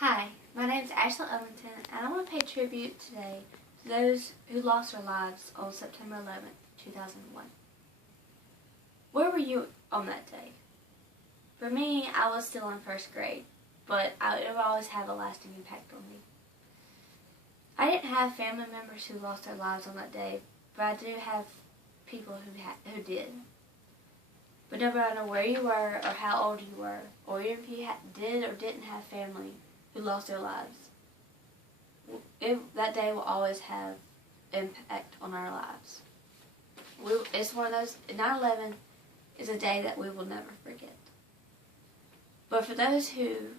Hi, my name is Ashley Ovington, and I want to pay tribute today to those who lost their lives on September 11th, 2001. Where were you on that day? For me, I was still in first grade, but it will always have a lasting impact on me. I didn't have family members who lost their lives on that day, but I do have people who did. But no matter where you were or how old you were, or even if you did or didn't have family who lost their lives, that day will always have impact on our lives. It's one of those, 9/11 is a day that we will never forget. But for those who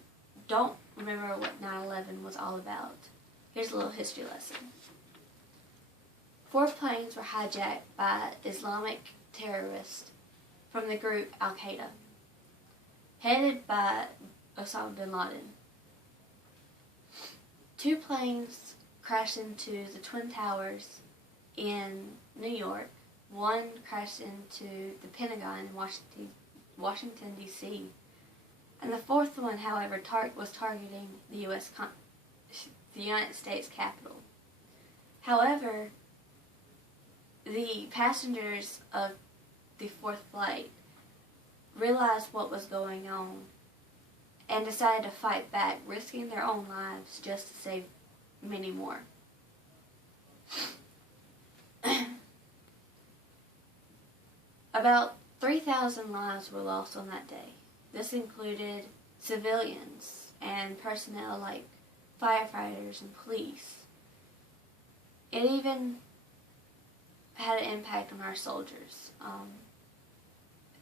don't remember what 9/11 was all about, here's a little history lesson. 4 planes were hijacked by Islamic terrorists from the group Al-Qaeda, headed by Osama bin Laden. 2 planes crashed into the Twin Towers in New York. 1 crashed into the Pentagon in Washington, D.C. And the 4th one, however, was targeting the United States Capitol. However, the passengers of the 4th flight realized what was going on and decided to fight back, risking their own lives just to save many more. About 3,000 lives were lost on that day. This included civilians and personnel like firefighters and police. It even had an impact on our soldiers.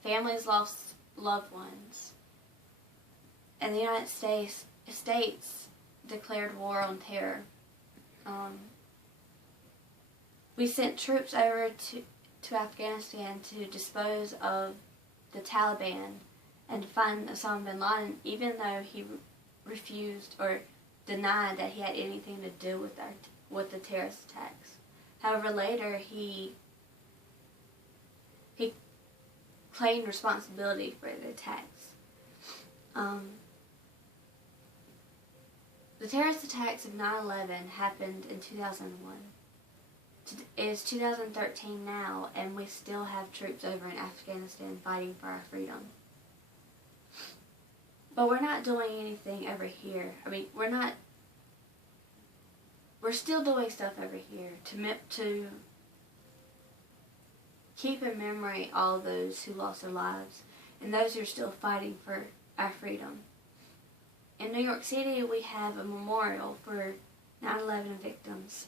Families lost loved ones. And the United States declared war on terror. We sent troops over to Afghanistan to dispose of the Taliban and to find Osama bin Laden, even though he refused or denied that he had anything to do with the terrorist attacks. However, later he claimed responsibility for the attacks. The terrorist attacks of 9/11 happened in 2001. It is 2013 now, and we still have troops over in Afghanistan fighting for our freedom. But we're not doing anything over here. We're still doing stuff over here to keep in memory all those who lost their lives and those who are still fighting for our freedom. In New York City, we have a memorial for 9/11 victims.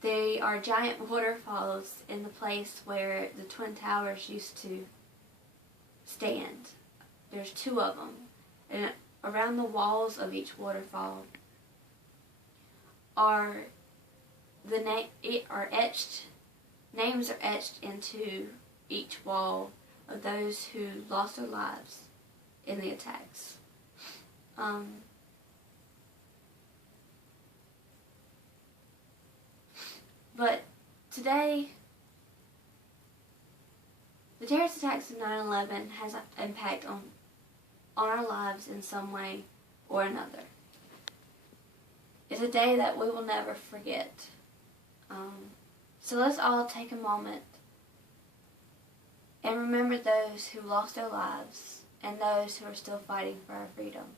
They are giant waterfalls in the place where the Twin Towers used to stand. There's 2 of them, and around the walls of each waterfall names are etched into each wall of those who lost their lives in the attacks. But today, the terrorist attacks of 9/11 has an impact on our lives in some way or another. It's a day that we will never forget. So let's all take a moment and remember those who lost their lives and those who are still fighting for our freedom.